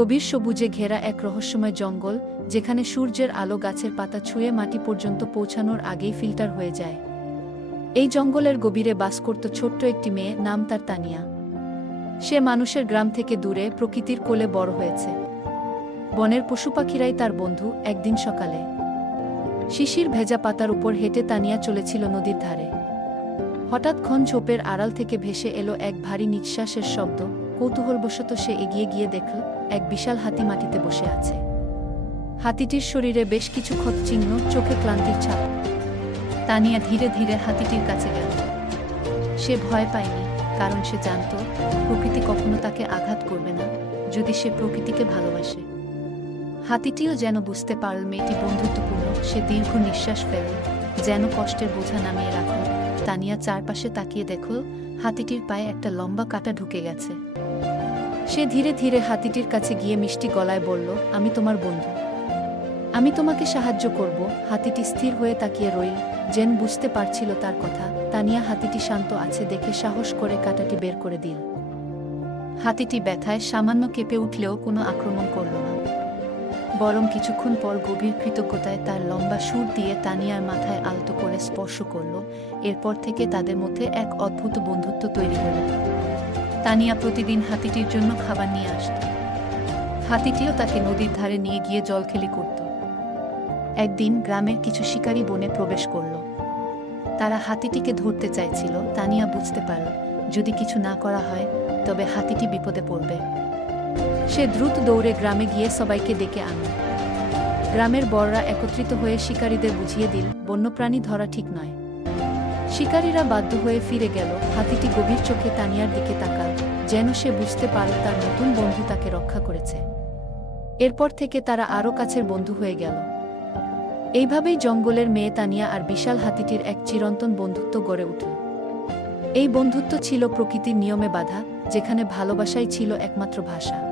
গভীর সবুজে ঘেরা এক রহস্যময় জঙ্গল, যেখানে সূর্যের আলো গাছের পাতা ছুঁয়ে মাটি পর্যন্ত পৌঁছানোর আগেই ফিল্টার হয়ে যায়। এই জঙ্গলের গভীরে বাস করত ছোট্ট একটি মেয়ে, নাম তার তানিয়া। সে মানুষের গ্রাম থেকে দূরে প্রকৃতির কোলে বড় হয়েছে। বনের পশুপাখিরাই তার বন্ধু। একদিন সকালে শিশির ভেজা পাতার উপর হেঁটে তানিয়া চলেছিল নদীর ধারে। হঠাৎ ঘন ঝোপের আড়াল থেকে ভেসে এলো এক ভারী নিঃশ্বাসের শব্দ। কৌতূহলবশত সে এগিয়ে গিয়ে দেখল, এক বিশাল হাতি মাটিতে বসে আছে। হাতিটির শরীরে বেশ কিছু ক্ষতচিহ্ন, চোখে ক্লান্তির ছাপ। তানিয়া ধীরে ধীরে হাতিটির কাছে গেল। সে ভয় পায়নি, কারণ সে জানত প্রকৃতি কখনো তাকে আঘাত করবে না যদি সে প্রকৃতিকে ভালোবাসে। হাতিটিও যেন বুঝতে পারল মেয়েটি বন্ধুত্বপূর্ণ। সে দীর্ঘ নিঃশ্বাস ফেলল, যেন কষ্টের বোঝা নামিয়ে রাখল। তানিয়া চারপাশে তাকিয়ে দেখল, হাতিটির পায়ে একটা লম্বা কাঁটা ঢুকে গেছে। সে ধীরে ধীরে হাতিটির কাছে গিয়ে মিষ্টি গলায় বলল, আমি তোমার বন্ধু, আমি তোমাকে সাহায্য করব। হাতিটি স্থির হয়ে তাকিয়ে রইল, যেন বুঝতে পারছিল তার কথা। তানিয়া হাতিটি শান্ত আছে দেখে সাহস করে কাঁটাটি বের করে দিল। হাতিটি ব্যথায় সামান্য কেঁপে উঠলেও কোনো আক্রমণ করল না, বরং কিছুক্ষণ পর গভীর কৃতজ্ঞতায় তার লম্বা সুর দিয়ে তানিয়ার মাথায় আলতো করে স্পর্শ করল। এরপর থেকে তাদের মধ্যে এক অদ্ভুত বন্ধুত্ব তৈরি হল। তানিয়া প্রতিদিন হাতিটির জন্য খাবার নিয়ে আসত। হাতিটিও তাকে নদীর ধারে নিয়ে গিয়ে জলখেলি করত। একদিন গ্রামের কিছু শিকারী বনে প্রবেশ করল। তারা হাতিটিকে ধরতে চাইছিল। তানিয়া বুঝতে পারল, যদি কিছু না করা হয় তবে হাতিটি বিপদে পড়বে। সে দ্রুত দৌড়ে গ্রামে গিয়ে সবাইকে ডেকে আনল। গ্রামের বড়রা একত্রিত হয়ে শিকারীদের বুঝিয়ে দিল, বন্যপ্রাণী ধরা ঠিক নয়। শিকারীরা বাধ্য হয়ে ফিরে গেল। হাতিটি গভীর চোখে তানিয়ার দিকে তাকাল, যেন সে বুঝতে পারল তার নতুন বন্ধু তাকে রক্ষা করেছে। এরপর থেকে তারা আরও কাছের বন্ধু হয়ে গেল। এইভাবেই জঙ্গলের মেয়ে তানিয়া আর বিশাল হাতিটির এক চিরন্তন বন্ধুত্ব গড়ে উঠল। এই বন্ধুত্ব ছিল প্রকৃতির নিয়মে বাঁধা, যেখানে ভালোবাসাই ছিল একমাত্র ভাষা।